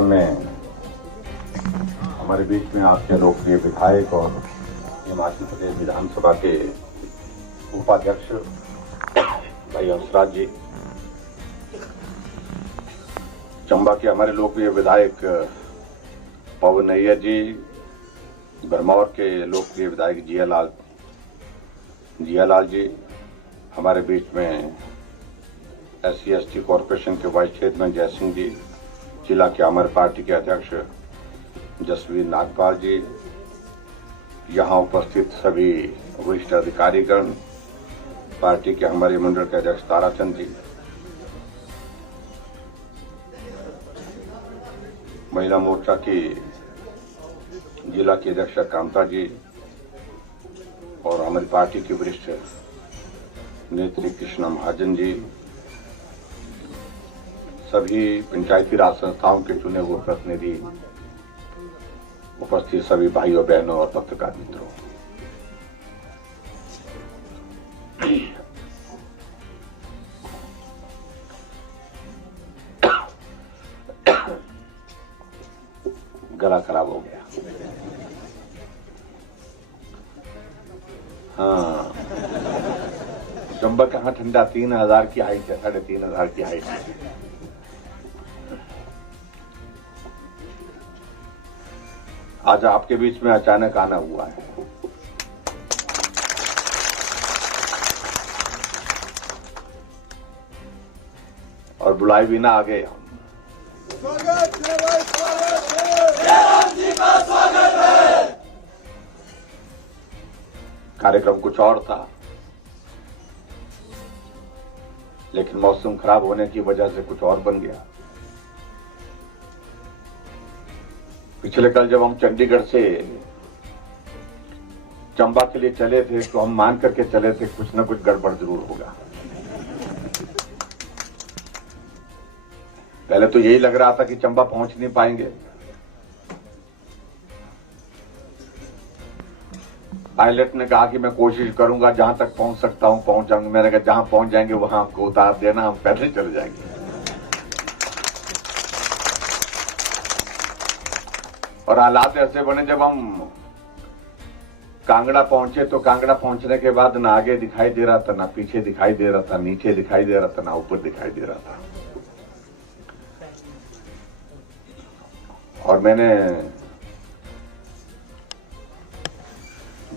कार्यक्रम में हमारे बीच में आपके लोकप्रिय विधायक और हिमाचल प्रदेश विधानसभा के उपाध्यक्ष भाई हंसराज जी, चंबा के हमारे लोकप्रिय विधायक पवन नैयर जी, भरमौर के लोकप्रिय विधायक जियालाल जी, हमारे बीच में SC/ST कॉरपोरेशन के वाइस चेयरमैन जय सिंह जी, जिला के अमर पार्टी के अध्यक्ष जसवीर नागपाल जी, यहाँ उपस्थित सभी वरिष्ठ अधिकारीगण, पार्टी के हमारे मंडल के अध्यक्ष ताराचंद जी, महिला मोर्चा की जिला की अध्यक्ष कामता जी और हमारी पार्टी के वरिष्ठ नेत्री कृष्णा महाजन जी, सभी पंचायती राज संस्थाओं के चुने हुए प्रतिनिधि, उपस्थित सभी भाइयों बहनों और पत्रकार मित्रों, गला खराब हो गया। हाँ, चंबा कहाँ ठंडा, 3000 की हाइट है, 3500 की हाइट है। आज आपके बीच में अचानक आना हुआ है। और बुलाए बिना आ गए हम। कार्यक्रम कुछ और था, लेकिन मौसम खराब होने की वजह से कुछ और बन गया। पिछले कल जब हम चंडीगढ़ से चंबा के लिए चले थे तो हम मान करके चले थे कुछ न कुछ गड़बड़ जरूर होगा। पहले तो यही लग रहा था कि चंबा पहुंच नहीं पाएंगे। पायलट ने कहा कि मैं कोशिश करूंगा, जहां तक पहुंच सकता हूं पहुंच जाऊंगा। मैंने कहा जहां पहुंच जाएंगे वहां हमको उतार देना, हम पैदल चले जाएंगे। और हालात ऐसे बने, जब हम कांगड़ा पहुंचे तो कांगड़ा पहुंचने के बाद ना आगे दिखाई दे रहा था, ना पीछे दिखाई दे रहा था, नीचे दिखाई दे रहा था, ना ऊपर दिखाई दे रहा था। और मैंने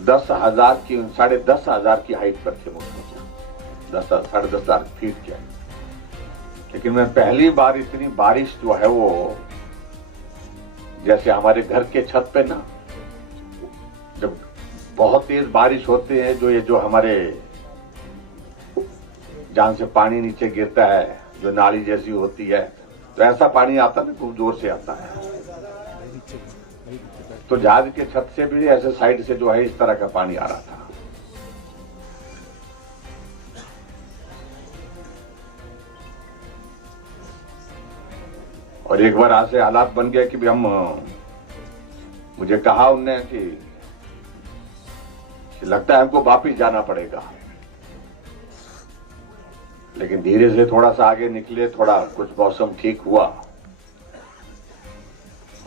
10,000 की 10,500 की हाइट पर थे, 10,000 फीट के। लेकिन मैं पहली बार इतनी बारिश जो है वो, जैसे हमारे घर के छत पे ना जब बहुत तेज बारिश होती है, जो हमारे जहां से पानी नीचे गिरता है, जो नाली जैसी होती है, तो ऐसा पानी आता है ना, खूब जोर से आता है। तो जहाज के छत से भी ऐसे साइड से जो है इस तरह का पानी आ रहा था। और एक बार ऐसे हालात बन गए कि भी मुझे कहा उनने कि लगता है हमको वापिस जाना पड़ेगा। लेकिन धीरे से थोड़ा सा आगे निकले, थोड़ा कुछ मौसम ठीक हुआ।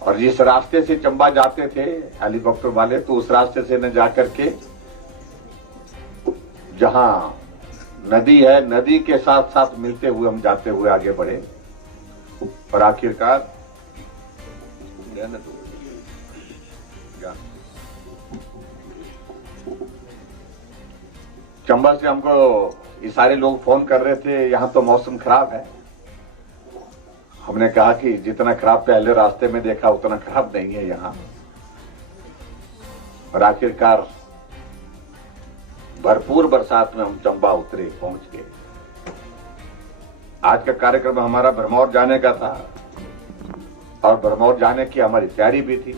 और जिस रास्ते से चंबा जाते थे हेलीकॉप्टर वाले, तो उस रास्ते से न जाकर के जहां नदी है, नदी के साथ साथ मिलते हुए हम जाते हुए आगे बढ़े। और आखिरकार चंबा से हमको ये सारे लोग फोन कर रहे थे, यहां तो मौसम खराब है। हमने कहा कि जितना खराब पहले रास्ते में देखा उतना खराब नहीं है यहां। और आखिरकार भरपूर बरसात में हम चंबा उतरे, पहुंच गए। आज का कार्यक्रम हमारा भरमौर जाने का था और भरमौर जाने की हमारी तैयारी भी थी,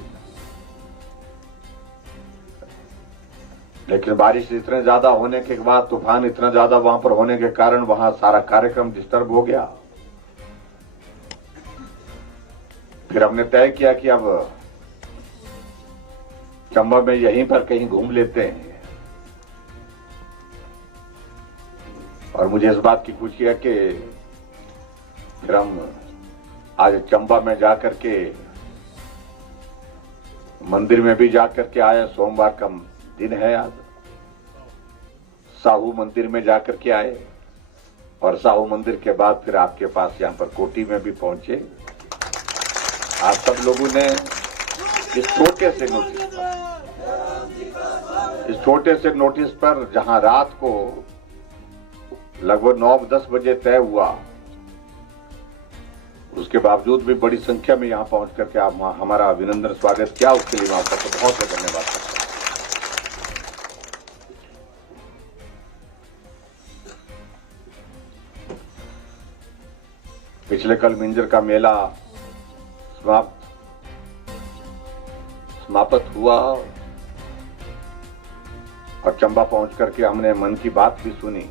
लेकिन बारिश इतने ज्यादा होने के बाद, तूफान इतना ज्यादा वहां पर होने के कारण वहां सारा कार्यक्रम डिस्टर्ब हो गया। फिर हमने तय किया कि अब चंबा में यहीं पर कहीं घूम लेते हैं। और मुझे इस बात की खुशी है कि फिर हम आज चंबा में जाकर के मंदिर में भी जाकर के आए। सोमवार का दिन है आज। साहू मंदिर में जाकर के आए और साहू मंदिर के बाद फिर आपके पास यहां पर कोटी में भी पहुंचे। आप सब लोगों ने इस छोटे से नोटिस पर जहां रात को लगभग 9-10 बजे तय हुआ, उसके बावजूद भी बड़ी संख्या में यहां पहुंच करके आप हमारा अभिनंदन स्वागत किया, उसके लिए मैं आपका तो बहुत बहुत धन्यवाद करता हूं। पिछले कल मिंजर का मेला समाप्त हुआ और चंबा पहुंच करके हमने मन की बात भी सुनी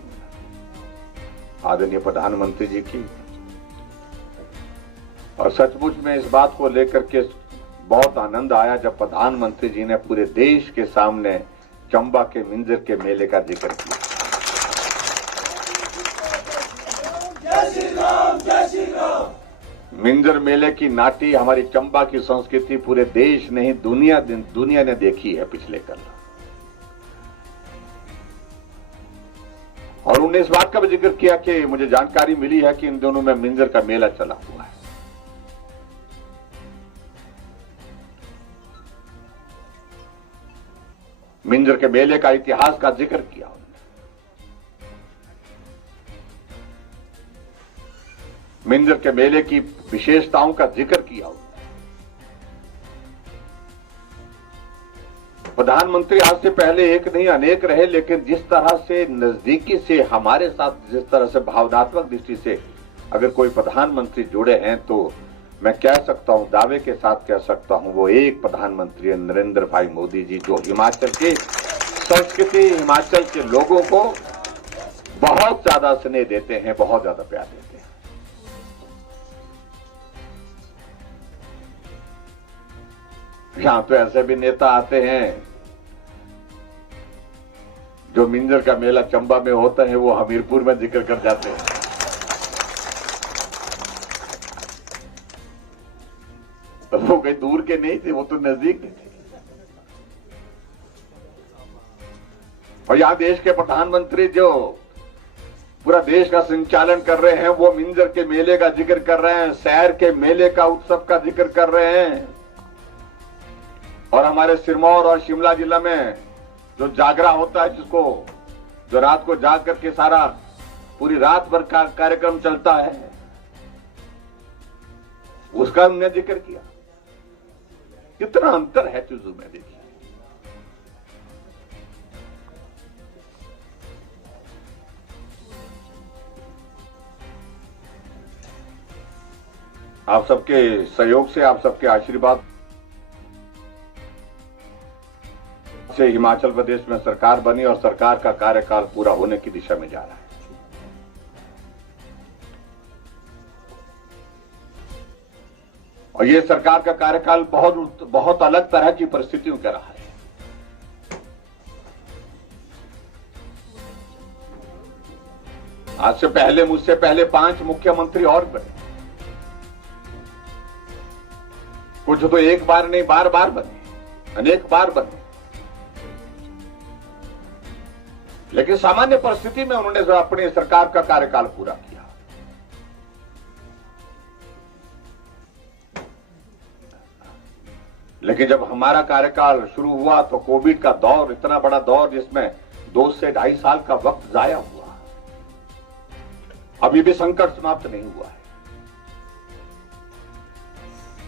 आदरणीय प्रधानमंत्री जी की, और सचमुच में इस बात को लेकर के बहुत आनंद आया जब प्रधानमंत्री जी ने पूरे देश के सामने चंबा के मिंजर के मेले का जिक्र किया। मिंजर मेले की नाटी, हमारी चंबा की संस्कृति पूरे देश नहीं दुनिया ने देखी है पिछले कल। और उन्होंने इस बात का भी जिक्र किया कि मुझे जानकारी मिली है कि इन दोनों में मिंजर का मेला चला हुआ है। मिंजर के मेले का इतिहास का जिक्र किया उन्होंने। मिंजर के मेले की विशेषताओं का जिक्र किया उन्होंने। प्रधानमंत्री आज से पहले एक नहीं अनेक रहे, लेकिन जिस तरह से नजदीकी से हमारे साथ, जिस तरह से भावनात्मक दृष्टि से अगर कोई प्रधानमंत्री जुड़े हैं, तो मैं कह सकता हूं, दावे के साथ कह सकता हूं, वो एक प्रधानमंत्री नरेंद्र भाई मोदी जी, जो हिमाचल के संस्कृति, हिमाचल के लोगों को बहुत ज्यादा स्नेह देते हैं, बहुत ज्यादा प्यार देते हैं। यहां तो ऐसे भी नेता आते हैं जो मिंजर का मेला चंबा में होता है वो हमीरपुर में जिक्र कर जाते हैं। वो कहीं दूर के नहीं थे, वो तो नजदीक के थे। और यहां देश के प्रधानमंत्री जो पूरा देश का संचालन कर रहे हैं, वो मिंजर के मेले का जिक्र कर रहे हैं, शहर के मेले का, उत्सव का जिक्र कर रहे हैं। और हमारे सिरमौर और शिमला जिला में जो जागरा होता है, जिसको जो रात को जाग करके सारा पूरी रात भर का कार्यक्रम चलता है, उसका हमने जिक्र किया। कितना अंतर है चीजों में, देखिए। आप सबके सहयोग से, आप सबके आशीर्वाद से हिमाचल प्रदेश में सरकार बनी और सरकार का कार्यकाल पूरा होने की दिशा में जा रहा है। और ये सरकार का कार्यकाल बहुत अलग तरह की परिस्थितियों का रहा है। आज से पहले, मुझसे पहले 5 मुख्यमंत्री और बने। कुछ तो एक बार नहीं, बार बार बने, अनेक बार बने। लेकिन सामान्य परिस्थिति में उन्होंने अपनी सरकार का कार्यकाल पूरा किया। लेकिन जब हमारा कार्यकाल शुरू हुआ तो कोविड का दौर, इतना बड़ा दौर जिसमें 2 से 2.5 साल का वक्त जाया हुआ। अभी भी संकट समाप्त नहीं हुआ है।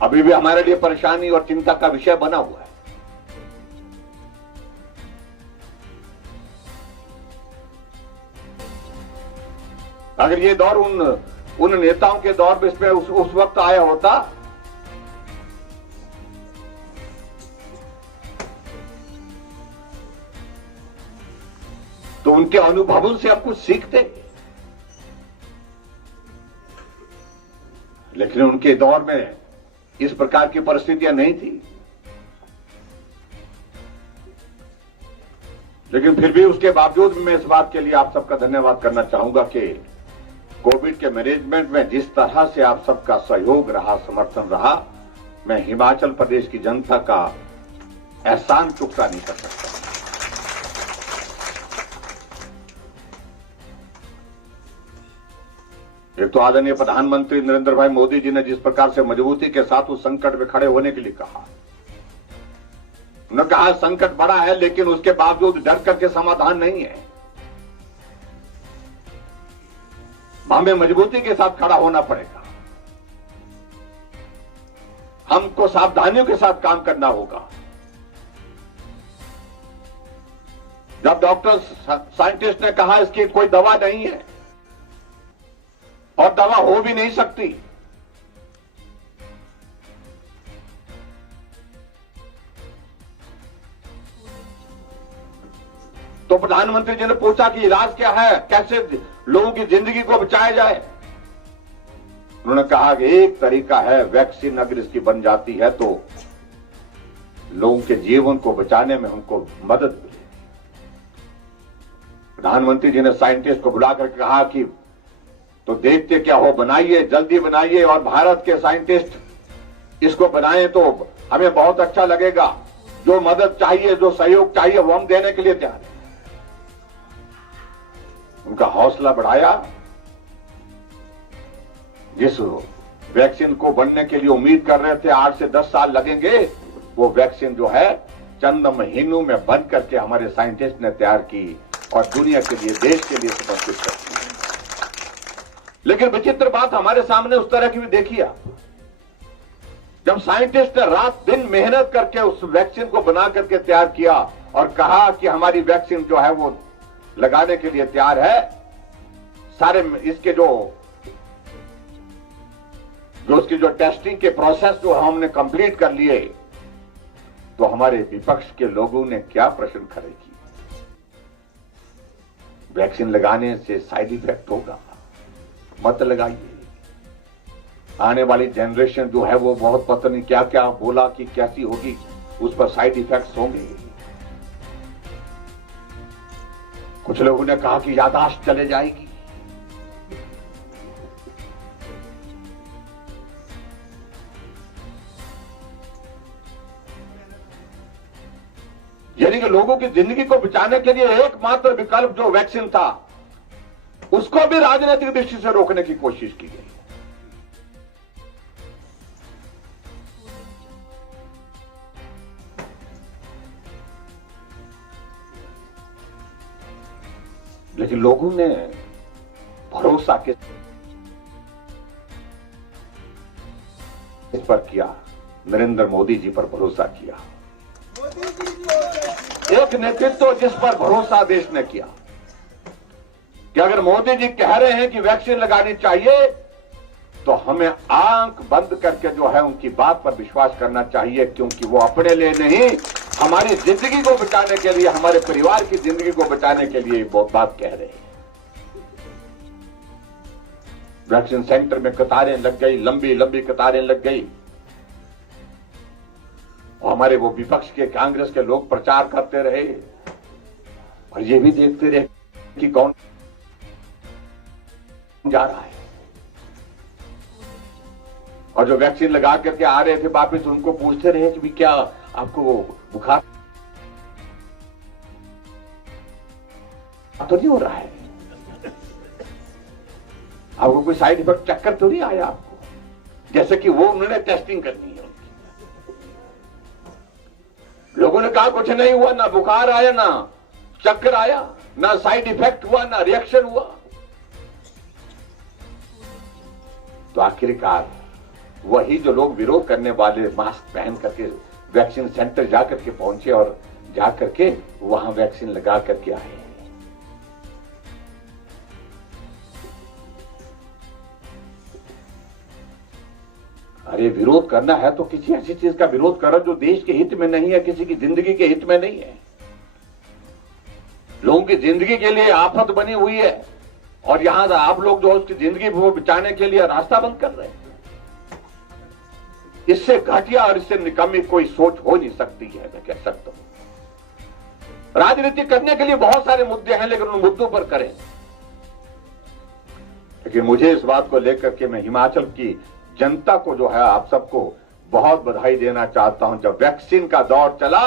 अभी भी हमारे लिए परेशानी और चिंता का विषय बना हुआ है। अगर ये दौर उन नेताओं के दौर में इसमें उस वक्त आया होता तो उनके अनुभवों से हम कुछ सीखते। लेकिन उनके दौर में इस प्रकार की परिस्थितियां नहीं थी। लेकिन फिर भी उसके बावजूद मैं इस बात के लिए आप सबका धन्यवाद करना चाहूंगा कि कोविड के मैनेजमेंट में जिस तरह से आप सबका सहयोग रहा, समर्थन रहा, मैं हिमाचल प्रदेश की जनता का एहसान चुकता नहीं कर सकता। एक तो आदरणीय प्रधानमंत्री नरेंद्र भाई मोदी जी ने जिस प्रकार से मजबूती के साथ उस संकट में खड़े होने के लिए कहा, उन्होंने कहा संकट बड़ा है लेकिन उसके बावजूद डर करके समाधान नहीं है, हमें मजबूती के साथ खड़ा होना पड़ेगा, हमको सावधानियों के साथ काम करना होगा। जब डॉक्टर साइंटिस्ट ने कहा इसकी कोई दवा नहीं है और दवा हो भी नहीं सकती, तो प्रधानमंत्री जी ने पूछा कि इलाज क्या है, कैसे लोगों की जिंदगी को बचाया जाए। उन्होंने कहा कि एक तरीका है, वैक्सीन अगर इसकी बन जाती है तो लोगों के जीवन को बचाने में हमको मदद मिलेगी। प्रधानमंत्री जी ने साइंटिस्ट को बुलाकर कहा कि तो देखते क्या हो, बनाइए, जल्दी बनाइए और भारत के साइंटिस्ट इसको बनाएं तो हमें बहुत अच्छा लगेगा। जो मदद चाहिए, जो सहयोग चाहिए वो हम देने के लिए तैयार हैं। उनका हौसला बढ़ाया। जिस वैक्सीन को बनने के लिए उम्मीद कर रहे थे 8 से 10 साल लगेंगे, वो वैक्सीन जो है चंद महीनों में बन करके हमारे साइंटिस्ट ने तैयार की और दुनिया के लिए, देश के लिए समर्पित कर दी। लेकिन विचित्र बात हमारे सामने उस तरह की भी देखी आप, जब साइंटिस्ट ने रात दिन मेहनत करके उस वैक्सीन को बना करके तैयार किया और कहा कि हमारी वैक्सीन जो है वो लगाने के लिए तैयार है, सारे इसके जो उसकी जो टेस्टिंग के प्रोसेस जो हमने कंप्लीट कर लिए, तो हमारे विपक्ष के लोगों ने क्या प्रश्न खड़े किए, वैक्सीन लगाने से साइड इफेक्ट होगा, मत लगाइए, आने वाली जनरेशन जो है वो बहुत पता नहीं क्या क्या बोला कि कैसी होगी, उस पर साइड इफेक्ट्स होंगे। कुछ लोगों ने कहा कि याददाश्त चले जाएगी। यानी कि लोगों की जिंदगी को बचाने के लिए एकमात्र विकल्प जो वैक्सीन था, उसको भी राजनीतिक दृष्टि से रोकने की कोशिश की गई। लेकिन लोगों ने भरोसा किस पर किया? नरेंद्र मोदी जी पर भरोसा किया। एक नेतृत्व जिस पर भरोसा देश ने किया कि अगर मोदी जी कह रहे हैं कि वैक्सीन लगानी चाहिए, तो हमें आंख बंद करके जो है उनकी बात पर विश्वास करना चाहिए, क्योंकि वो अपने लिए नहीं, हमारी जिंदगी को बचाने के लिए, हमारे परिवार की जिंदगी को बचाने के लिए बहुत बात कह रहे हैं। वैक्सीन सेंटर में कतारें लग गई, लंबी लंबी कतारें लग गई, और हमारे वो विपक्ष के, कांग्रेस के लोग प्रचार करते रहे और ये भी देखते रहे कि कौन जा रहा है। और जो वैक्सीन लगा करके आ रहे थे वापिस, उनको पूछते रहे कि भी क्या आपको बुखार तो नहीं हो रहा है, आपको कोई साइड इफेक्ट, चक्कर तो नहीं आया आपको, जैसे कि वो उन्होंने टेस्टिंग करनी है। लोगों ने कहा कुछ नहीं हुआ, ना बुखार आया, ना चक्कर आया, ना साइड इफेक्ट हुआ, ना रिएक्शन हुआ। तो आखिरकार वही जो लोग विरोध करने वाले मास्क पहन करके वैक्सीन सेंटर जाकर के पहुंचे और जाकर के वहां वैक्सीन लगा करके आए। अरे विरोध करना है तो किसी ऐसी चीज का विरोध करो जो देश के हित में नहीं है, किसी की जिंदगी के हित में नहीं है। लोगों की जिंदगी के लिए आफत बनी हुई है और यहां आप लोग जो उसकी जिंदगी को बचाने के लिए रास्ता बंद कर रहे हैं। इससे घटिया और इससे निकम्मी कोई सोच हो नहीं सकती है, मैं कह सकता हूं। राजनीति करने के लिए बहुत सारे मुद्दे हैं, लेकिन उन मुद्दों पर करें। लेकिन मुझे इस बात को लेकर के मैं हिमाचल की जनता को जो है आप सबको बहुत बधाई देना चाहता हूं। जब वैक्सीन का दौर चला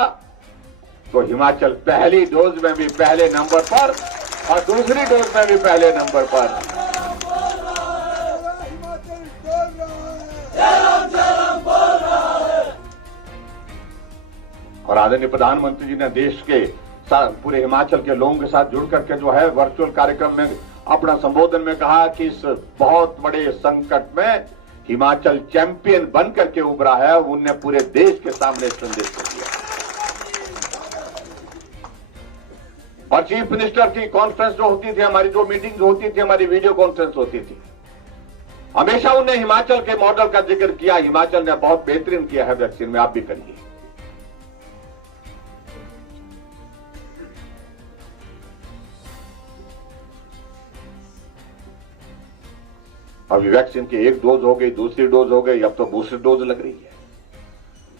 तो हिमाचल पहली डोज में भी पहले नंबर पर और दूसरी डोज में भी पहले नंबर पर। और आदरणीय प्रधानमंत्री जी ने देश के साथ पूरे हिमाचल के लोगों के साथ जुड़ करके जो है वर्चुअल कार्यक्रम में अपना संबोधन में कहा कि इस बहुत बड़े संकट में हिमाचल चैंपियन बन करके उभरा है। उनने पूरे देश के सामने संदेश दिया। और चीफ मिनिस्टर की कॉन्फ्रेंस जो होती थी, हमारी जो मीटिंग होती थी, हमारी वीडियो कॉन्फ्रेंस होती थी, हमेशा उन्हें हिमाचल के मॉडल का जिक्र किया। हिमाचल ने बहुत बेहतरीन किया है वैक्सीन में, आप भी करिए। अभी वैक्सीन की एक डोज हो गई, दूसरी डोज हो गई, अब तो बूस्टर डोज लग रही है।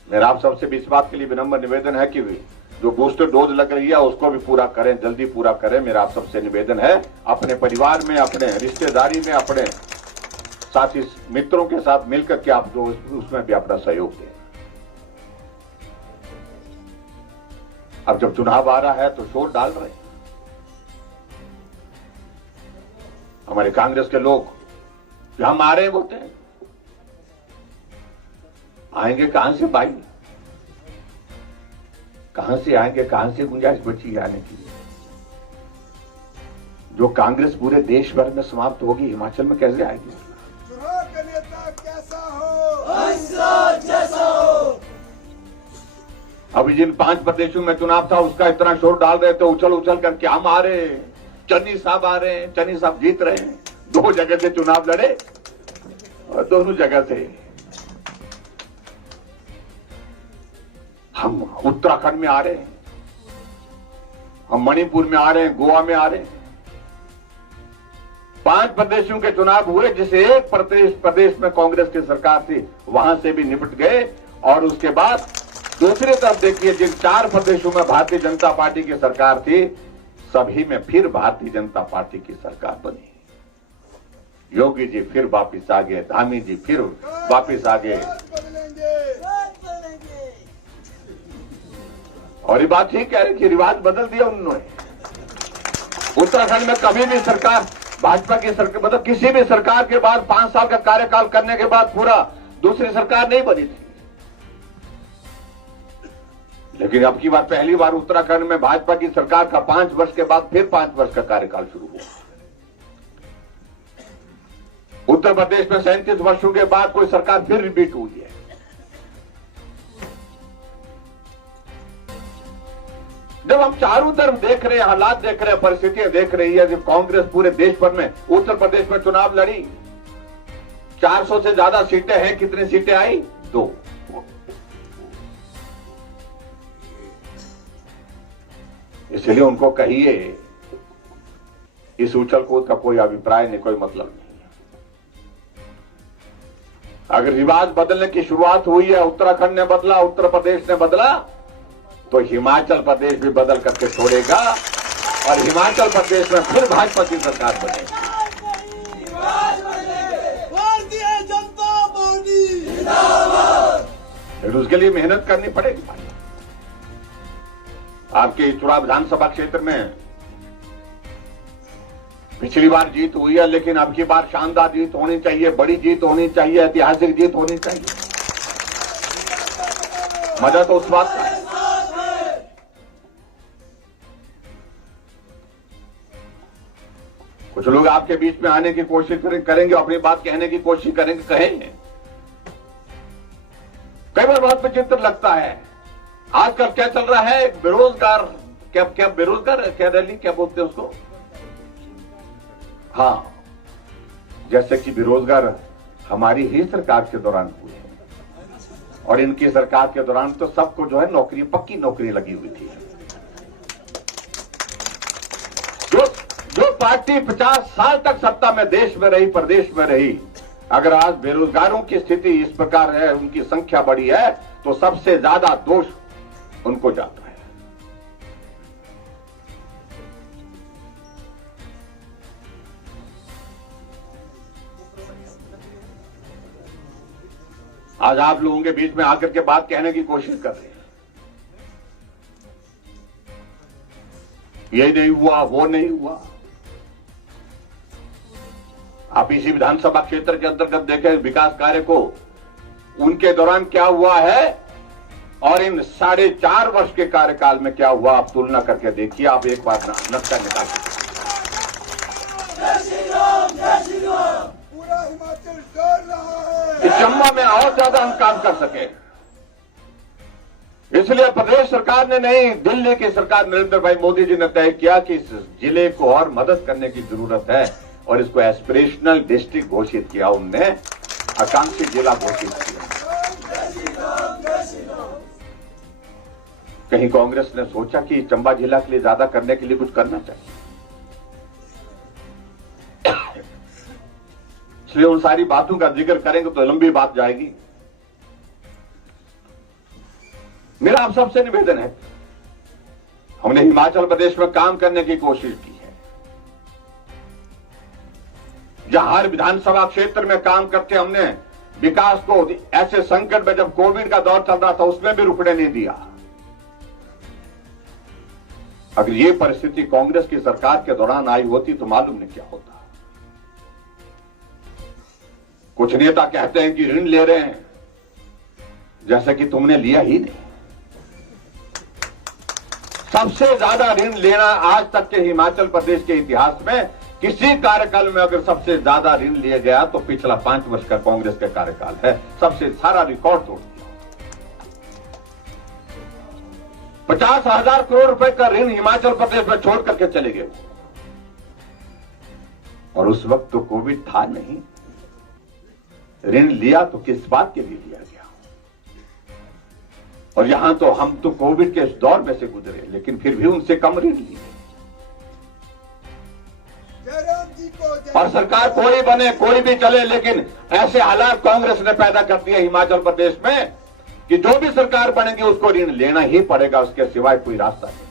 मेरा आप सबसे भी इस बात के लिए विनम्र निवेदन है कि जो बूस्टर डोज लग रही है उसको भी पूरा करें, जल्दी पूरा करें। मेरा आप सबसे निवेदन है, अपने परिवार में, अपने रिश्तेदारी में, अपने साथी मित्रों के साथ मिलकर के आप जो उसमें भी अपना सहयोग दें। अब जब चुनाव आ रहा है तो शोर डाल रहे हैं हमारे कांग्रेस के लोग कि हम आ रहे हैं बोलते हैं। आएंगे कहां से भाई? कहां से आएंगे? कहां से गुंजाइश बची आने की? जो कांग्रेस पूरे देश भर में समाप्त होगी, हिमाचल में कैसे आएगी? नेता कैसा हो, जैसा हो। अभी जिन 5 प्रदेशों में चुनाव था उसका इतना शोर डाल रहे थे, उछल उछल करके हम आ रहे हैं, चन्नी साहब आ रहे हैं, चन्नी साहब जीत रहे हैं। 2 जगह से चुनाव लड़े और दोनों जगह से हम उत्तराखंड में आ रहे हैं, हम मणिपुर में आ रहे हैं, गोवा में आ रहे हैं। 5 प्रदेशों के चुनाव हुए, जिसे एक प्रदेश में कांग्रेस की सरकार थी वहां से भी निपट गए। और उसके बाद दूसरी तरफ देखिए, जिन 4 प्रदेशों में भारतीय जनता पार्टी की सरकार थी, सभी में फिर भारतीय जनता पार्टी की सरकार बनी। योगी जी फिर वापिस आ गए, धामी जी फिर वापिस आ गए। और ये बात ठीक कह रहे कि रिवाज बदल दिया उन्होंने। उत्तराखंड में कभी भी सरकार, भाजपा की सरकार, मतलब किसी भी सरकार के बाद 5 साल का कार्यकाल करने के बाद पूरा दूसरी सरकार नहीं बनी थी। लेकिन अब की बार पहली बार उत्तराखंड में भाजपा की सरकार का 5 वर्ष के बाद फिर 5 वर्ष का कार्यकाल शुरू हुआ। उत्तर प्रदेश में 37 वर्षों के बाद कोई सरकार फिर रिपीट हुई है। जब हम चारों तरफ देख रहे हैं, हालात देख रहे हैं, परिस्थितियां देख रही है, जब कांग्रेस पूरे देश भर में, उत्तर प्रदेश में चुनाव लड़ी, 400 से ज्यादा सीटें हैं। कितनी सीटें आई? 2। इसलिए उनको कहिए इस उछल कूद का कोई अभिप्राय नहीं, कोई मतलब नहीं। अगर रिवाज बदलने की शुरुआत हुई है, उत्तराखंड ने बदला, उत्तर प्रदेश ने बदला, तो हिमाचल प्रदेश भी बदल करके छोड़ेगा और हिमाचल प्रदेश में फिर भाजपा की सरकार बनेगी। भारतीय जनता पार्टी जिंदाबाद। फिर उसके लिए मेहनत करनी पड़ेगी। आपके चुनाव विधानसभा क्षेत्र में पिछली बार जीत हुई है, लेकिन अब की बार शानदार जीत होनी चाहिए, बड़ी जीत होनी चाहिए, ऐतिहासिक जीत होनी चाहिए। मजा तो उस बात का है। कुछ लोग आपके बीच में आने की कोशिश करेंगे, अपनी बात कहने की कोशिश करेंगे, कहेंगे। कई बार बहुत विचित्र लगता है। आजकल क्या चल रहा है? बेरोजगार, क्या बेरोजगार, क्या रैली, क्या बोलते हैं उसको? हाँ, जैसे कि बेरोजगार हमारी ही सरकार के दौरान हुए, और इनकी सरकार के दौरान तो सबको जो है नौकरी, पक्की नौकरी लगी हुई थी। जो पार्टी 50 साल तक सत्ता में देश में रही, प्रदेश में रही, अगर आज बेरोजगारों की स्थिति इस प्रकार है, उनकी संख्या बढ़ी है, तो सबसे ज्यादा दोष उनको जाता है। आज आप लोगों के बीच में आकर के बात कहने की कोशिश कर रहे हैं, ये नहीं हुआ, वो नहीं हुआ। आप इसी विधानसभा क्षेत्र के अंतर्गत देखें विकास कार्य को, उनके दौरान क्या हुआ है और इन 4.5 वर्ष के कार्यकाल में क्या हुआ, आप तुलना करके देखिए। आप एक बार नक्शा निकाल पूरा हिमाचल डर रहा है। इस चंबा में और ज्यादा हम काम कर सके, इसलिए प्रदेश सरकार ने नहीं, दिल्ली की सरकार नरेंद्र भाई मोदी जी ने तय किया कि इस जिले को और मदद करने की जरूरत है और इसको एस्पिरेशनल डिस्ट्रिक्ट घोषित किया। उनने आकांक्षी जिला घोषित किया। कहीं कांग्रेस ने सोचा कि चंबा जिला के लिए ज्यादा करने के लिए कुछ करना चाहिए, इसलिए उन सारी बातों का जिक्र करेंगे तो लंबी बात जाएगी। मेरा आप सबसे निवेदन है, हमने हिमाचल प्रदेश में काम करने की कोशिश की है, जहां हर विधानसभा क्षेत्र में काम करके हमने विकास को ऐसे संकट में, जब कोविड का दौर चल रहा था, उसमें भी रुकने नहीं दिया। अगर ये परिस्थिति कांग्रेस की सरकार के दौरान आई होती तो मालूम नहीं क्या होता। कुछ नेता कहते हैं कि ऋण ले रहे हैं, जैसे कि तुमने लिया ही नहीं। सबसे ज्यादा ऋण लेना आज तक के हिमाचल प्रदेश के इतिहास में किसी कार्यकाल में अगर सबसे ज्यादा ऋण लिया गया तो पिछला 5 वर्ष का कांग्रेस का कार्यकाल है। सबसे सारा रिकॉर्ड तोड़ दिया। 50,000 करोड़ रुपए का ऋण हिमाचल प्रदेश में छोड़ करके चले गए, और उस वक्त तो कोविड था नहीं। ऋण लिया तो किस बात के लिए लिया गया? और यहां तो हम तो कोविड के इस दौर में से गुजरे, लेकिन फिर भी उनसे कम ऋण लिए। और सरकार कोई बने, कोई भी चले, लेकिन ऐसे हालात कांग्रेस ने पैदा कर दिए हिमाचल प्रदेश में कि जो भी सरकार बनेगी उसको ऋण लेना ही पड़ेगा, उसके सिवाय कोई रास्ता नहीं है।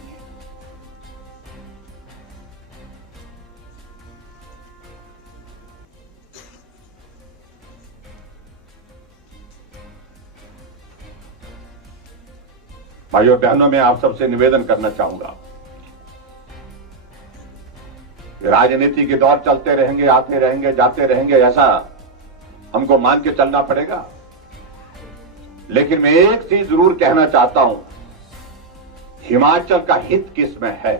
भाइयों बहनों, मैं आप सबसे निवेदन करना चाहूंगा, राजनीति के दौर चलते रहेंगे, आते रहेंगे, जाते रहेंगे, ऐसा हमको मान के चलना पड़ेगा। लेकिन मैं एक चीज जरूर कहना चाहता हूं, हिमाचल का हित किसमें है,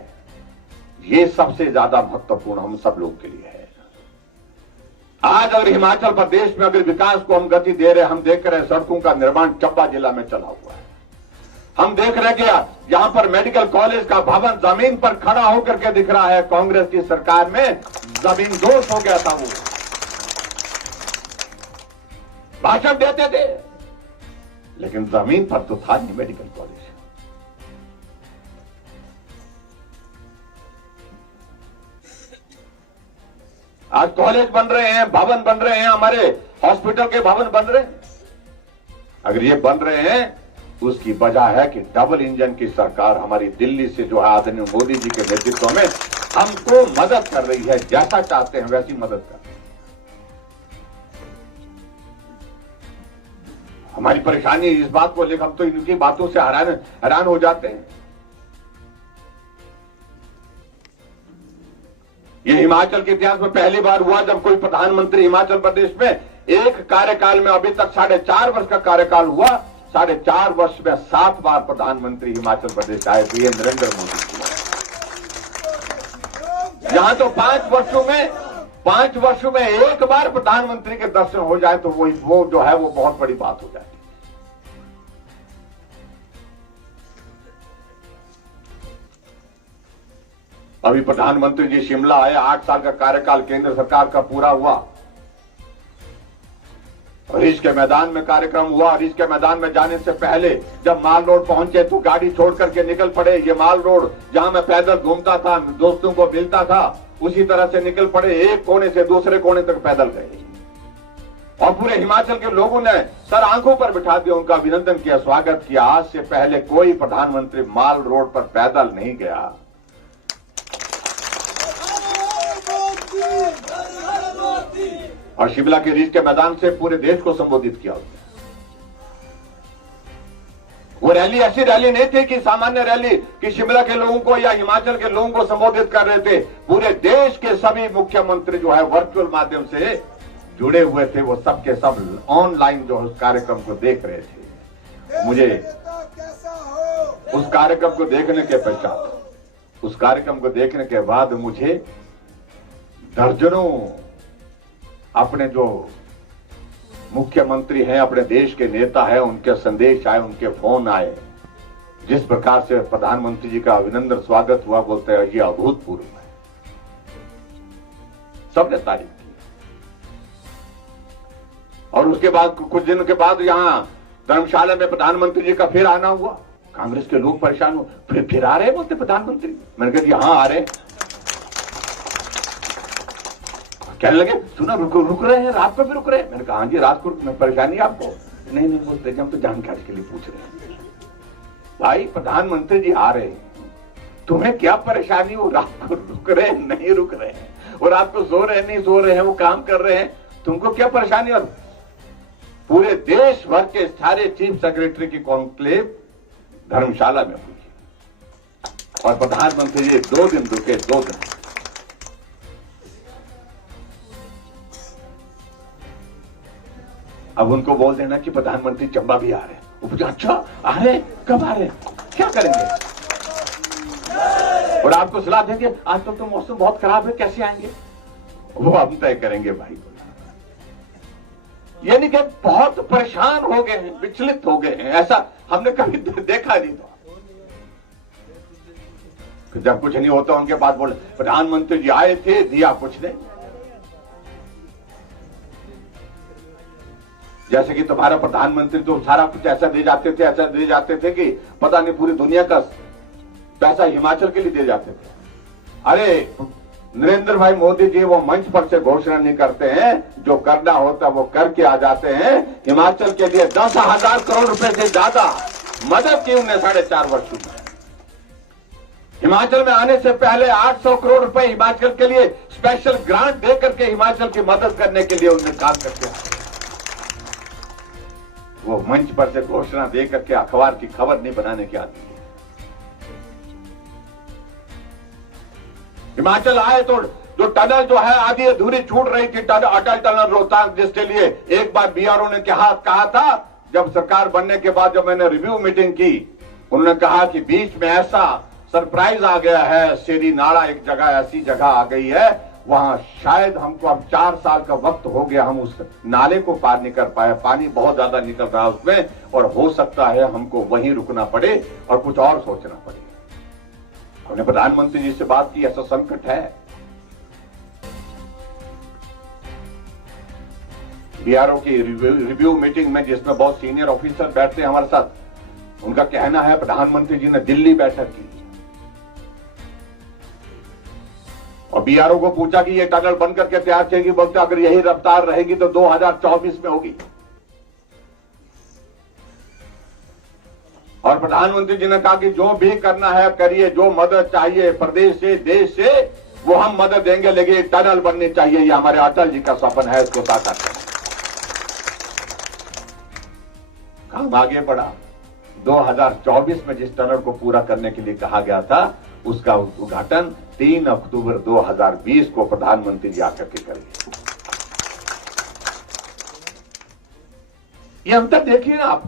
ये सबसे ज्यादा महत्वपूर्ण हम सब लोग के लिए है। आज अगर हिमाचल प्रदेश में अगर विकास को हम गति दे रहे, हम देख रहे हैं सड़कों का निर्माण चंबा जिला में चला हुआ है। हम देख रहे हैं कि यहां पर मेडिकल कॉलेज का भवन जमीन पर खड़ा होकर के दिख रहा है। कांग्रेस की सरकार में जमीन दोष हो गया था, वो भाषण देते थे लेकिन जमीन पर तो था नहीं मेडिकल कॉलेज। आज कॉलेज बन रहे हैं, भवन बन रहे हैं, हमारे हॉस्पिटल के भवन बन रहे हैं। अगर ये बन रहे हैं उसकी वजह है कि डबल इंजन की सरकार हमारी दिल्ली से जो है आदरणीय मोदी जी के नेतृत्व में हमको मदद कर रही है। जैसा चाहते हैं वैसी मदद कर रही है। हमारी परेशानी इस बात को लेकर हम तो इनकी बातों से हैरान हो जाते हैं। ये हिमाचल के इतिहास में पहली बार हुआ जब कोई प्रधानमंत्री हिमाचल प्रदेश में एक कार्यकाल में, अभी तक 4.5 वर्ष का कार्यकाल हुआ, 4.5 वर्ष में 7 बार प्रधानमंत्री हिमाचल प्रदेश आए थे नरेंद्र मोदी जी। यहां तो 5 वर्षों में एक बार प्रधानमंत्री के दर्शन हो जाए तो वो जो है वो बहुत बड़ी बात हो जाती है। अभी प्रधानमंत्री जी शिमला आए, 8 साल का कार्यकाल केंद्र सरकार का पूरा हुआ। रिज के मैदान में कार्यक्रम हुआ। रिज के मैदान में जाने से पहले जब माल रोड पहुंचे तो गाड़ी छोड़ करके निकल पड़े। ये माल रोड जहां मैं पैदल घूमता था, दोस्तों को मिलता था, उसी तरह से निकल पड़े। एक कोने से दूसरे कोने तक पैदल गए और पूरे हिमाचल के लोगों ने सर आंखों पर बिठा दिया, उनका अभिनंदन किया, स्वागत किया। आज से पहले कोई प्रधानमंत्री माल रोड पर पैदल नहीं गया। और शिमला के रिज के मैदान से पूरे देश को संबोधित किया उसने। वो रैली ऐसी रैली नहीं थी कि सामान्य रैली कि शिमला के लोगों को या हिमाचल के लोगों को संबोधित कर रहे थे। पूरे देश के सभी मुख्यमंत्री जो है वर्चुअल माध्यम से जुड़े हुए थे, वो सब के सब ऑनलाइन जो उस कार्यक्रम को देख रहे थे। मुझे कैसा हो? उस कार्यक्रम को देखने के पश्चात, उस कार्यक्रम को देखने के बाद मुझे दर्जनों अपने जो मुख्यमंत्री हैं, अपने देश के नेता हैं, उनके संदेश आए, उनके फोन आए। जिस प्रकार से प्रधानमंत्री जी का अभिनंदन स्वागत हुआ, बोलते हैं ये अभूतपूर्व है। सबने तारीफ की। और उसके बाद कुछ दिनों के बाद यहां धर्मशाला में प्रधानमंत्री जी का फिर आना हुआ। कांग्रेस के लोग परेशान हुए, फिर आ रहे बोलते प्रधानमंत्री। मैंने कहा यहां आ रहे, कहने लगे सुना रुक रहे हैं, रात को भी रुक रहे हैं। मैंने कहा हाँ जी, रात को परेशानी आपको? नहीं बोलते हम तो जानकारी के लिए पूछ रहे हैं। भाई प्रधानमंत्री जी आ रहे हैं, तुम्हें क्या परेशानी? वो रात को रुक रहे हैं, नहीं रुक रहे हैं, वो रात को सो रहे हैं, नहीं सो रहे हैं, वो काम कर रहे हैं, तुमको क्या परेशानी? और पूरे देश भर के सारे चीफ सेक्रेटरी की कॉन्क्लेव धर्मशाला में हुई और प्रधानमंत्री जी 2 दिन रुके, 2 दिन। अब उनको बोल देना कि प्रधानमंत्री चंबा भी आ रहे हैं। वो पूछा अच्छा आ रहे, कब आ रहे, क्या करेंगे? और आपको सलाह देंगे आज तो मौसम बहुत खराब है, कैसे आएंगे? वो हम तय करेंगे भाई। यानी कि बहुत परेशान हो गए हैं, विचलित हो गए हैं, ऐसा हमने कभी देखा नहीं था। जब कुछ नहीं होता उनके बाद बोले प्रधानमंत्री जी आए थे, दिया कुछ नहीं। जैसे कि तुम्हारा प्रधानमंत्री तो सारा कुछ ऐसा दे जाते थे कि पता नहीं पूरी दुनिया का पैसा हिमाचल के लिए दे जाते थे। अरे नरेंद्र भाई मोदी जी वो मंच पर से घोषणा नहीं करते हैं, जो करना होता वो करके आ जाते हैं। हिमाचल के लिए 10,000 करोड़ रुपए से ज्यादा मदद की उन्हें 4.5 वर्षों में। हिमाचल में आने से पहले 800 करोड़ रुपए हिमाचल के लिए स्पेशल ग्रांट देकर के हिमाचल की मदद करने के लिए उन्हें काम करते हैं। वो मंच पर से घोषणा देकर के अखबार की खबर नहीं बनाने की आदमी है। हिमाचल आए तो जो टनल जो है आधी अधूरी छूट रही थी, अटल टनल रोहतांग, जिसके लिए एक बार बीआरओ ने कहा था, जब सरकार बनने के बाद जब मैंने रिव्यू मीटिंग की, उन्होंने कहा कि बीच में ऐसा सरप्राइज आ गया है, शेरी नाड़ा एक जगह ऐसी जगह आ गई है, वहां शायद हमको अब 4 साल का वक्त हो गया, हम उस नाले को पार नहीं कर पाए, पानी बहुत ज्यादा निकल रहा है उसमें, और हो सकता है हमको वहीं रुकना पड़े और कुछ और सोचना पड़े। हमने प्रधानमंत्री जी से बात की, ऐसा संकट है। बीआरओ की रिव्यू मीटिंग में जिसमें बहुत सीनियर ऑफिसर बैठते हैं हमारे साथ, उनका कहना है प्रधानमंत्री जी ने दिल्ली बैठक की और बीआरओ को पूछा कि ये टनल बन करके तैयार करेगी, बोलते अगर यही रफ्तार रहेगी तो 2024 में होगी। और प्रधानमंत्री जी ने कहा कि जो भी करना है करिए, जो मदद चाहिए प्रदेश से, देश से, वो हम मदद देंगे, लेकिन टनल बननी चाहिए, ये हमारे अटल जी का सपना है, इसको साकार करें। काम आगे बढ़ा। 2024 में जिस टनल को पूरा करने के लिए कहा गया था, उसका उद्घाटन 3 अक्टूबर 2020 को प्रधानमंत्री जी आकर के करेंगे। ये अंतर देखिए ना आप।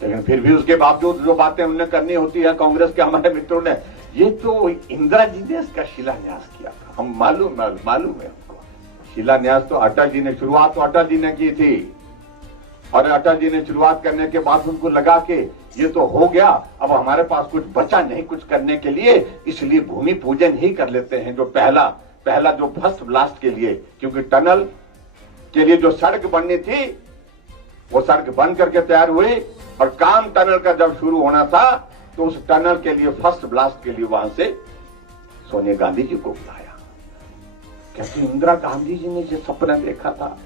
लेकिन फिर भी उसके बावजूद जो बातें उन्हें करनी होती है, कांग्रेस के हमारे मित्रों ने, ये तो इंदिरा जी ने इसका शिलान्यास किया था, हम मालूम है हमको। शिलान्यास तो अटल जी ने, शुरुआत तो अटल जी ने की थी, और अटल जी ने शुरुआत करने के बाद उनको लगा कि ये तो हो गया, अब हमारे पास कुछ बचा नहीं कुछ करने के लिए, इसलिए भूमि पूजन ही कर लेते हैं। जो पहला जो फर्स्ट ब्लास्ट के लिए, क्योंकि टनल के लिए जो सड़क बननी थी वो सड़क बन करके तैयार हुई, और काम टनल का जब शुरू होना था तो उस टनल के लिए फर्स्ट ब्लास्ट के लिए वहां से सोनिया गांधी जी को बुलाया, क्योंकि इंदिरा गांधी जी ने जो सपना देखा था,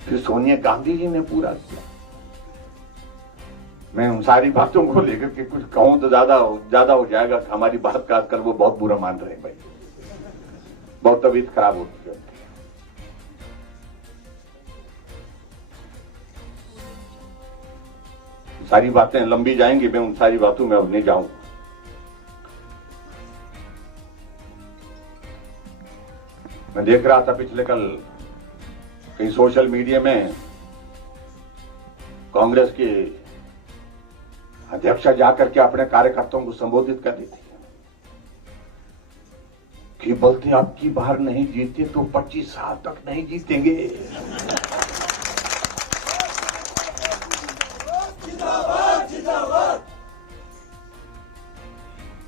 फिर सोनिया गांधी जी ने पूरा किया। मैं उन सारी बातों को लेकर के कुछ कहूं तो ज्यादा हो जाएगा, हमारी बात का आजकल वो बहुत बुरा मान रहे हैं भाई, बहुत तबीयत खराब होती है। सारी बातें लंबी जाएंगी, मैं उन सारी बातों में अब नहीं जाऊंगा। मैं देख रहा था पिछले कल कहीं सोशल मीडिया में कांग्रेस की अध्यक्षा जाकर के अपने कार्यकर्ताओं को संबोधित कर रही थी कि बोलते अब की बार नहीं जीते तो 25 साल तक नहीं जीतेंगे।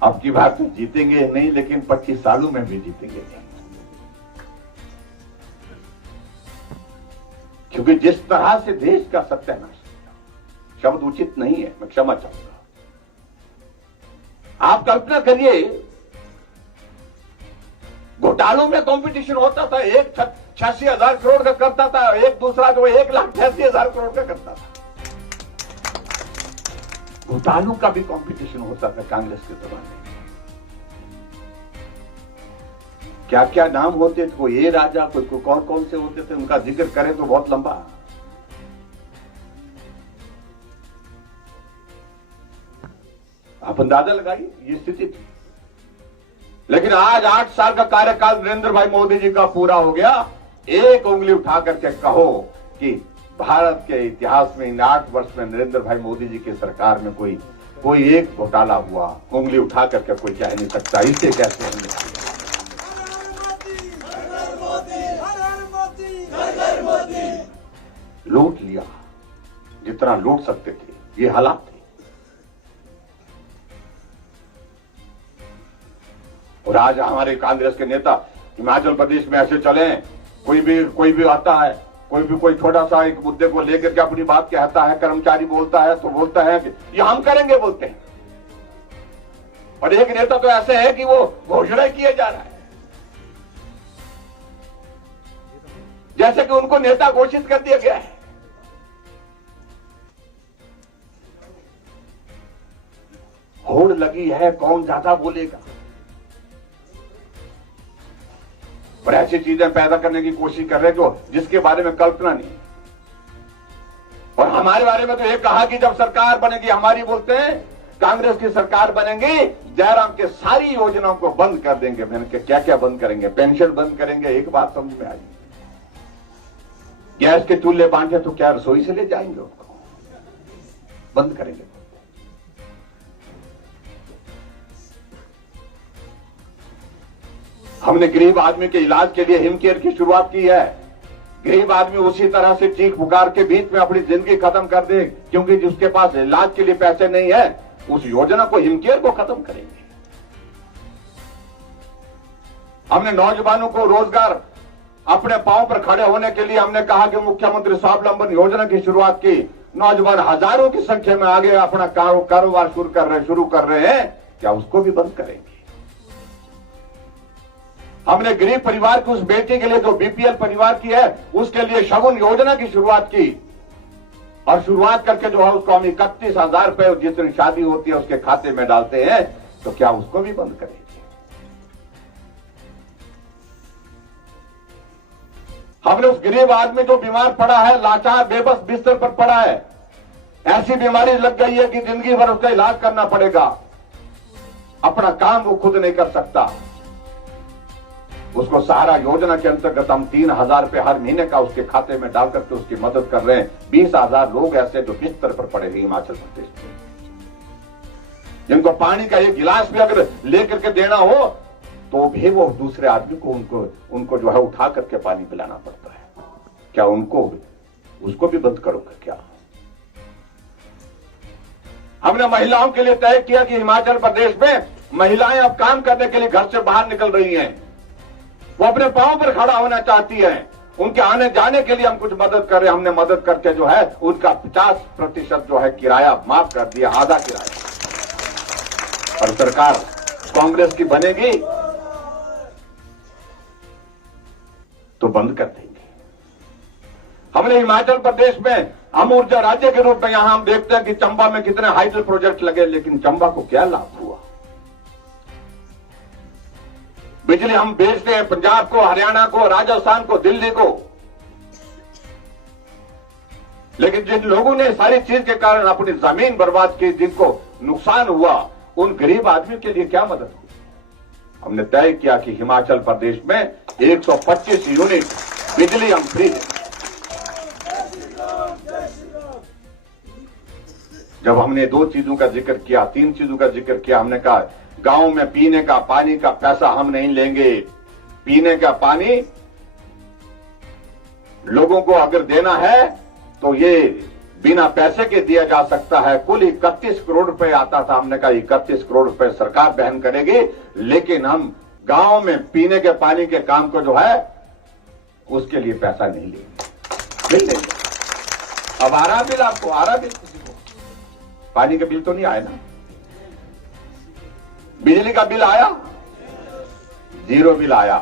अब की बार तो जीतेंगे नहीं, लेकिन 25 सालों में भी जीतेंगे नहीं। क्योंकि जिस तरह से देश का सत्यानाश, शब्द उचित नहीं है, मैं क्षमा चाहूंगा। आप कल्पना करिए, घोटालों में कंपटीशन होता था, एक 86,000 करोड़ का करता था, एक दूसरा जो 1,88,000 करोड़ का करता था। घोटालों का भी कंपटीशन होता था कांग्रेस के दौरान। क्या क्या नाम होते थे, कोई ए राजा, कोई कौन कौन से होते थे, उनका जिक्र करें तो बहुत लंबा। आप अंदाजा लगाइए, ये स्थिति थी। लेकिन आज 8 साल का कार्यकाल नरेंद्र भाई मोदी जी का पूरा हो गया। एक उंगली उठा करके कहो कि भारत के इतिहास में इन 8 वर्ष में नरेंद्र भाई मोदी जी की सरकार में कोई एक घोटाला हुआ, उंगली उठा करके कोई कह नहीं सकता। इससे कैसे होंगे? लूट लिया जितना लूट सकते थे, ये हालात थे। और आज हमारे कांग्रेस के नेता हिमाचल प्रदेश में ऐसे चले, कोई भी आता है, कोई छोटा सा एक मुद्दे को लेकर के अपनी बात कहता है, कर्मचारी बोलता है तो बोलता है कि ये हम करेंगे, बोलते हैं। और एक नेता तो ऐसे है कि वो घोषणा किए जा रहा है जैसे कि उनको नेता घोषित कर दिया गया है। होड़ लगी है, कौन ज्यादा बोलेगा, और ऐसी चीजें पैदा करने की कोशिश कर रहे हैं जो जिसके बारे में कल्पना नहीं। और हमारे बारे में तो ये कहा कि जब सरकार बनेगी हमारी, बोलते हैं कांग्रेस की सरकार बनेगी, जयराम के सारी योजनाओं को बंद कर देंगे। मैंने कहा क्या क्या बंद करेंगे? पेंशन बंद करेंगे। एक बात समझ में आई, गैस के चूल्हे बांधे तो क्या रसोई से ले जाएंगे उनको? बंद करेंगे। हमने गरीब आदमी के इलाज के लिए हिमकेयर की शुरुआत की है। गरीब आदमी उसी तरह से चीख पुकार के बीच में अपनी जिंदगी खत्म कर दे क्योंकि जिसके पास इलाज के लिए पैसे नहीं है, उस योजना को, हिमकेयर को खत्म करेंगे। हमने नौजवानों को रोजगार, अपने पांव पर खड़े होने के लिए हमने कहा कि मुख्यमंत्री स्वावलंबन योजना की शुरुआत की। नौजवान हजारों की संख्या में आगे अपना कारोबार शुरू कर रहे हैं, क्या उसको भी बंद करेंगे? हमने गरीब परिवार की उस बेटी के लिए जो बीपीएल परिवार की है, उसके लिए शगुन योजना की शुरुआत की। और शुरुआत करके जो है उसको हम 31,000 रुपए जितनी शादी होती है उसके खाते में डालते हैं, तो क्या उसको भी बंद करेंगे? हमने उस गरीब आदमी जो बीमार पड़ा है, लाचार बेबस बिस्तर पर पड़ा है, ऐसी बीमारी लग गई है कि जिंदगी भर उसका इलाज करना पड़ेगा, अपना काम वो खुद नहीं कर सकता, उसको सहारा योजना के अंतर्गत हम 3,000 रुपए हर महीने का उसके खाते में डाल करके उसकी मदद कर रहे हैं। 20,000 लोग ऐसे जो बिस्तर पर पड़े हैं हिमाचल प्रदेश में, जिनको पानी का एक गिलास भी अगर लेकर के देना हो तो भी वो दूसरे आदमी को उनको जो है उठा करके पानी पिलाना पड़ता है। क्या उसको भी बंद करोगे क्या? हमने महिलाओं के लिए तय किया कि हिमाचल प्रदेश में महिलाएं अब काम करने के लिए घर से बाहर निकल रही हैं, वो अपने पांव पर खड़ा होना चाहती हैं, उनके आने जाने के लिए हम कुछ मदद कर रहे हैं। हमने मदद करके जो है उनका 50% जो है किराया माफ कर दिया, आधा किराया। और सरकार कांग्रेस की बनेगी तो बंद कर देंगे। हमने हिमाचल प्रदेश में हम ऊर्जा राज्य के रूप में यहां हम देखते हैं कि चंबा में कितने हाइड्रो प्रोजेक्ट लगे, लेकिन चंबा को क्या लाभ हुआ? बिजली हम बेचते हैं पंजाब को, हरियाणा को, राजस्थान को, दिल्ली को, लेकिन लेकिन जिन लोगों ने सारी चीज के कारण अपनी जमीन बर्बाद की, जिनको नुकसान हुआ, उन गरीब आदमी के लिए क्या मदद हुई? हमने तय किया कि हिमाचल प्रदेश में 125 यूनिट बिजली हम फ्री दें। जब हमने 2 चीजों का जिक्र किया, 3 चीजों का जिक्र किया, हमने कहा गांव में पीने का पानी का पैसा हम नहीं लेंगे। पीने का पानी लोगों को अगर देना है तो ये बिना पैसे के दिया जा सकता है। कुल 31 करोड़ रुपए आता था। हमने कहा 31 करोड़ रुपए सरकार वहन करेगी, लेकिन हम गांव में पीने के पानी के काम को जो है उसके लिए पैसा नहीं लेंगे। मिल लेंगे। अब आ रहा बिल, आपको आ रहा बिल? किसी को पानी का बिल तो नहीं आया ना? बिजली का बिल आया? 0 बिल आया।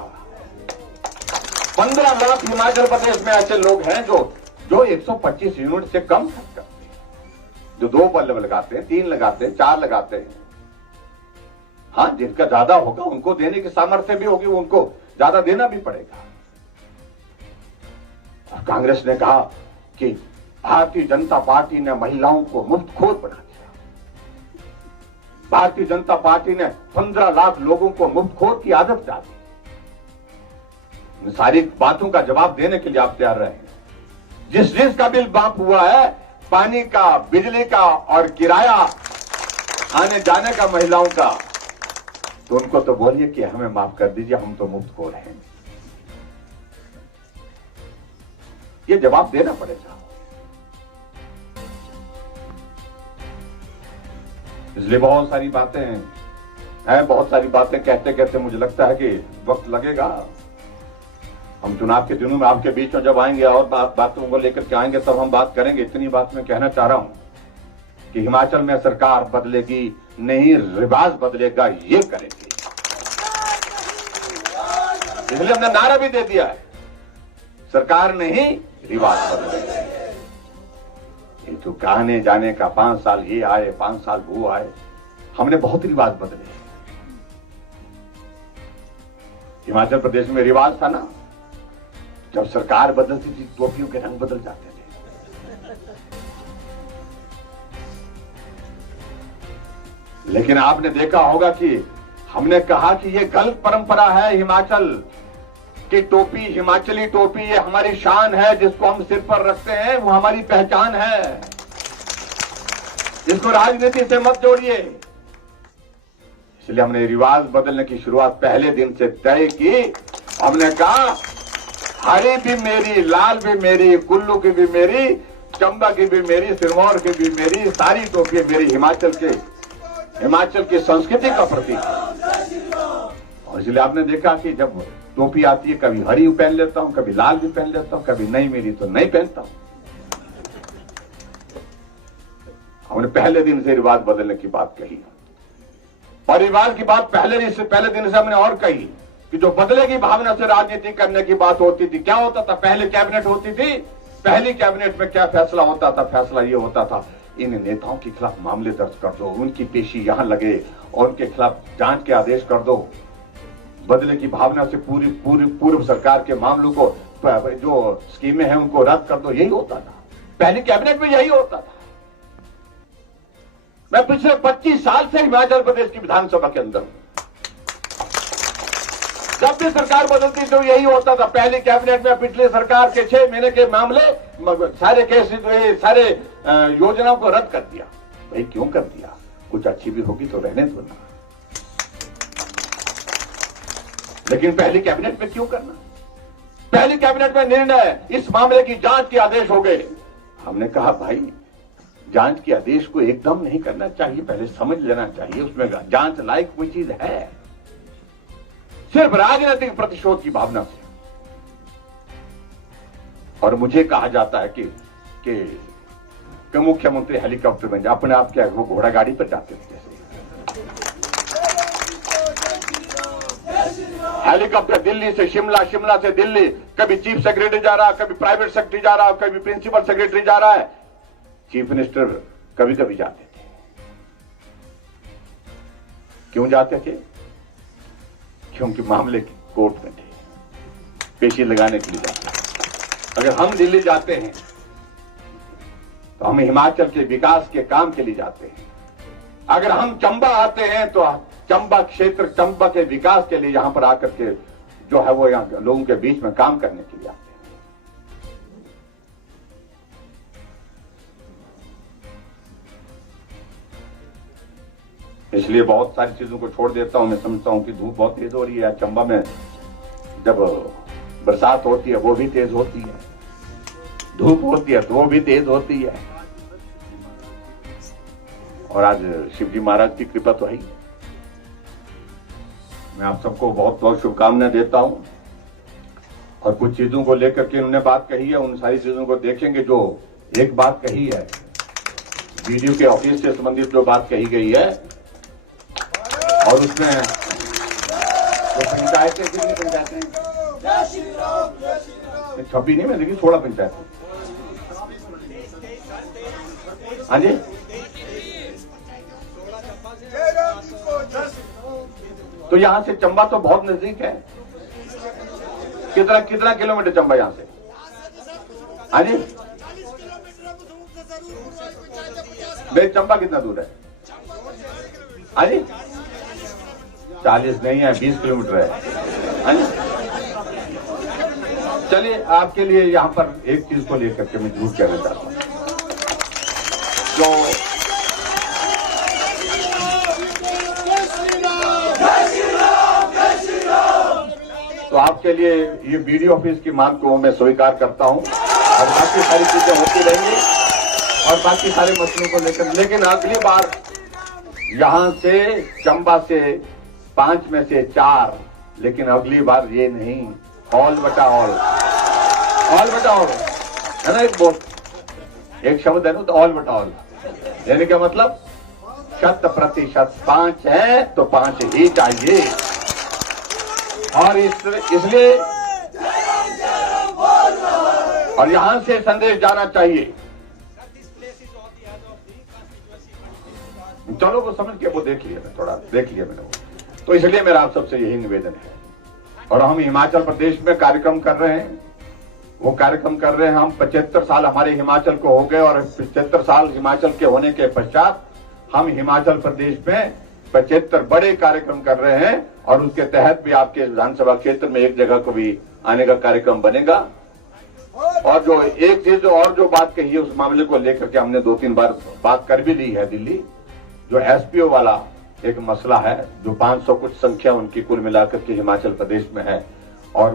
15 लाख हिमाचल प्रदेश में ऐसे लोग हैं जो 125 यूनिट से कम खर्च करते हैं, जो 2 बल्ब लगाते हैं, 3 लगाते हैं, 4 लगाते हैं। हाँ, जिनका ज्यादा होगा उनको देने की सामर्थ्य भी होगी, उनको ज्यादा देना भी पड़ेगा। और कांग्रेस ने कहा कि भारतीय जनता पार्टी ने महिलाओं को मुफ्तखोर बना दिया। भारतीय जनता पार्टी ने 15 लाख लोगों को मुफ्तखोर की आदत डाली। सारी बातों का जवाब देने के लिए आप तैयार रहे। जिस का बिल माफ हुआ है, पानी का, बिजली का और किराया आने जाने का महिलाओं का, तो उनको तो बोलिए कि हमें माफ कर दीजिए, हम तो मुफ्तखोर हैं। ये जवाब देना पड़ेगा। इसलिए बहुत सारी बातें हैं, बहुत सारी बातें कहते कहते मुझे लगता है कि वक्त लगेगा। हम चुनाव के दिनों में आपके बीच में जब आएंगे और बातों को लेकर के आएंगे, तब हम बात करेंगे। इतनी बात मैं कहना चाह रहा हूं कि हिमाचल में सरकार बदलेगी नहीं, रिवाज बदलेगा, ये करेंगे। इसलिए हमने नारा भी दे दिया है, सरकार नहीं, रिवाज बदलेगा। ये तो आने जाने का 5 साल ये आए, 5 साल वो आए, हमने बहुत रिवाज बदले। हिमाचल प्रदेश में रिवाज था ना, जब सरकार बदलती थी टोपियों के रंग बदल जाते थे। लेकिन आपने देखा होगा कि हमने कहा कि ये गलत परंपरा है। हिमाचल की टोपी, हिमाचली टोपी, ये हमारी शान है, जिसको हम सिर पर रखते हैं, वो हमारी पहचान है। इसको राजनीति से मत जोड़िए। इसलिए हमने रिवाज बदलने की शुरुआत पहले दिन से तय की। हमने कहा हरी भी मेरी, लाल भी मेरी, कुल्लू की भी मेरी, चंबा की भी मेरी, सिरमौर की भी मेरी, सारी टोपी मेरी हिमाचल की संस्कृति का प्रतीक है। और इसलिए आपने देखा कि जब टोपी आती है, कभी हरी पहन लेता हूं, कभी लाल भी पहन लेता हूं, कभी नहीं मेरी तो नहीं पहनता हूं। हमने पहले दिन से रिवाज बदलने की बात कही, और रिवाज की बात पहले दिन से हमने और कही कि जो बदले की भावना से राजनीति करने की बात होती थी। क्या होता था? पहले कैबिनेट होती थी, पहली कैबिनेट में क्या फैसला होता था? फैसला ये होता था, इन नेताओं के खिलाफ मामले दर्ज कर दो, उनकी पेशी यहां लगे और उनके खिलाफ जांच के आदेश कर दो। बदले की भावना से पूर्व सरकार के मामलों को, जो स्कीमें हैं उनको रद्द कर दो, यही होता था। पहली कैबिनेट में यही होता था। मैं पिछले 25 साल से हिमाचल प्रदेश की विधानसभा के अंदर, जब भी सरकार बदलती तो यही होता था। पहली कैबिनेट में पिछली सरकार के 6 महीने के मामले, सारे केस, सारे योजनाओं को रद्द कर दिया। भाई क्यों कर दिया? कुछ अच्छी भी होगी तो रहने दो ना। लेकिन पहली कैबिनेट में क्यों करना? पहली कैबिनेट में निर्णय, इस मामले की जांच के आदेश हो गए। हमने कहा भाई जांच के आदेश को एकदम नहीं करना चाहिए, पहले समझ लेना चाहिए उसमें जांच लायक कोई चीज है। सिर्फ राजनीतिक प्रतिशोध की भावना से। और मुझे कहा जाता है कि मुख्यमंत्री हेलीकॉप्टर में अपने आप क्या वो घोड़ा गाड़ी पर जाते थे। हेलीकॉप्टर दिल्ली से शिमला, शिमला से दिल्ली, कभी चीफ सेक्रेटरी जा रहा, कभी प्राइवेट सेक्रेटरी जा रहा, कभी प्रिंसिपल सेक्रेटरी जा रहा है। चीफ मिनिस्टर कभी कभी जाते थे। क्यों जाते थे? क्योंकि मामले कोर्ट में थे, पेशी लगाने के लिए जाते थे। अगर हम दिल्ली जाते हैं तो हम हिमाचल के विकास के काम के लिए जाते हैं। अगर हम चंबा आते हैं तो चंबा क्षेत्र, चंबा के विकास के लिए यहां पर आकर के जो है वो यहाँ लोगों के बीच में काम करने के लिए आते हैं। इसलिए बहुत सारी चीजों को छोड़ देता हूं। मैं समझता हूं कि धूप बहुत तेज हो रही है। चंबा में जब बरसात होती है वो भी तेज होती है, धूप होती है तो वो भी तेज होती है। और आज शिव जी महाराज की कृपा तो है ही। मैं आप सबको बहुत बहुत शुभकामनाएं देता हूं। और कुछ चीजों को लेकर के उन्होंने बात कही है, उन सारी चीजों को देखेंगे। जो एक बात कही है वीडियो के ऑफिस से संबंधित जो बात कही गई है, और उसमें जो पंचायतें, कितनी पंचायतें, 26 नहीं, मैं देखिए 16 पंचायत। हाँ जी, तो यहां से चंबा तो बहुत नजदीक है। कितना किलोमीटर चंबा यहां से? हाँ जी, भाई चंबा कितना दूर है? हाँ जी, 40 नहीं है, 20 किलोमीटर है। हाँ जी, चलिए आपके लिए यहां पर एक चीज को लेकर के मैं जरूर कहना चाहता हूं। तो आपके लिए ये वीडियो ऑफिस की मांग को मैं स्वीकार करता हूं, और बाकी सारी चीजें होती रहेंगी और बाकी सारे मसलों को लेकर। लेकिन अगली बार यहां से चंबा से 5 में से 4, लेकिन अगली बार ये नहीं, ऑल बटा ऑल है ना। एक शब्द है ना, तो ऑल बटा ऑल यानी क्या मतलब? 100% 5 है तो 5 ही चाहिए। और इसलिए और यहां से संदेश जाना चाहिए। चलो वो समझ के वो देख लिया, मैं थोड़ा देख लिया मैंने वो। तो इसलिए मेरा आप सबसे यही निवेदन है। और हम हिमाचल प्रदेश में कार्यक्रम कर रहे हैं, वो कार्यक्रम कर रहे हैं हम। 75 साल हमारे हिमाचल को हो गए, और 75 साल हिमाचल के होने के पश्चात हम हिमाचल प्रदेश में 75 बड़े कार्यक्रम कर रहे हैं। और उसके तहत भी आपके विधानसभा क्षेत्र में एक जगह को भी आने का कार्यक्रम बनेगा। और जो एक चीज और जो बात कही है, उस मामले को लेकर के हमने 2-3 बार बात कर भी ली है। दिल्ली जो एसपीओ वाला एक मसला है, जो 500 कुछ संख्या उनकी कुल मिलाकर के हिमाचल प्रदेश में है, और